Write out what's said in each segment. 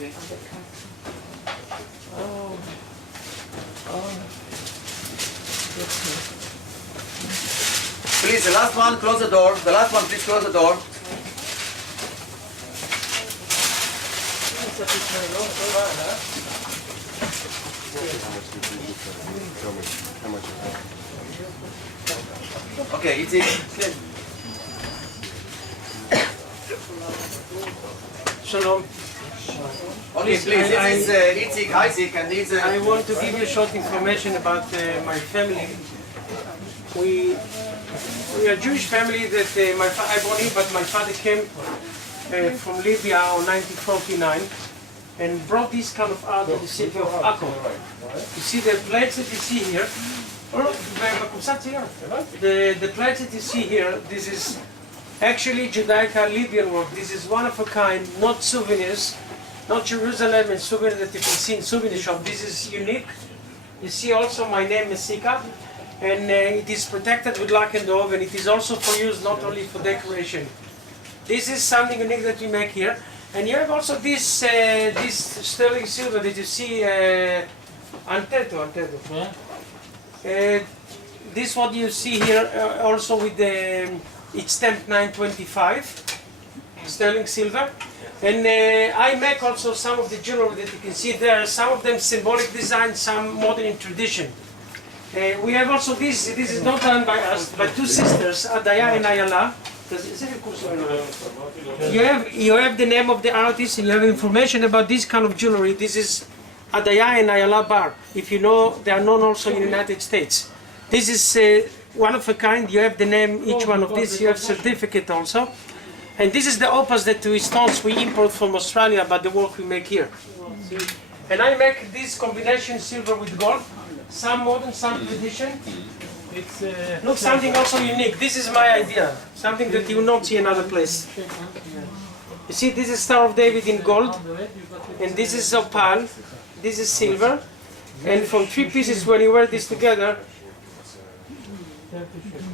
יופי. Please, the last one, close the door. The last one, please close the door. Okay, Itzik. Shalom. Only please, this is Itzik, Isaac, and he's I want to give you short information about my family. We are a Jewish family that I born here, but my father came from Libya in 1949 and brought this kind of art to the city of Akko. You see the plates that you see here. The plates that you see here, this is actually Judaica Libyan work. This is one of a kind, not souvenirs, not Jerusalem and souvenirs that you can see in souvenir shop. This is unique. You see also my name is Sika, and it is protected with lock and dove, and it is also for use not only for decoration. This is something unique that we make here, and you have also this sterling silver that you see anteto. This what you see here also with the it's stamped 925 sterling silver, and I make also some of the jewelry that you can see there. Some of them symbolic design, some modern in tradition. We have also this. This is not done by us, by two sisters, Adaya and Ayala. You have the name of the artist, and you have information about this kind of jewelry. This is Adaya and Ayala Bar. If you know, they are known also in the United States. This is one of a kind. You have the name, each one of these. You have certificate also. And this is the opus that we stones we import from Australia, but the work we make here. And I make this combination silver with gold. Some modern, some tradition. It's look something also unique. This is my idea. Something that you will not see another place. You see, this is Star of David in gold, and this is opal. This is silver, and from three pieces, when you wear this together,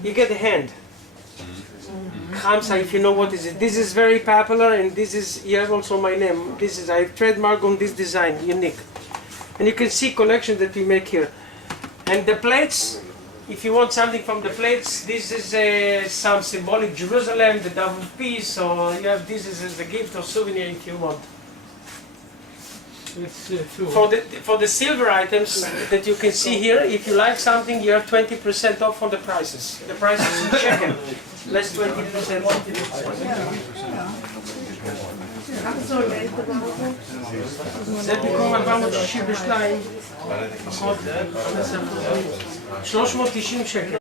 you get a hand. Hamsa, if you know what is it. This is very popular, and this is, you have also my name. This is, I have trademark on this design, unique. And you can see collection that we make here. And the plates, if you want something from the plates, this is some symbolic Jerusalem, the double piece, or you have this as a gift or souvenir if you want. For the silver items that you can see here, if you like something, you have 20% off on the prices. The prices in shekel, less 20% off. זה במקום 462, 390 שקל.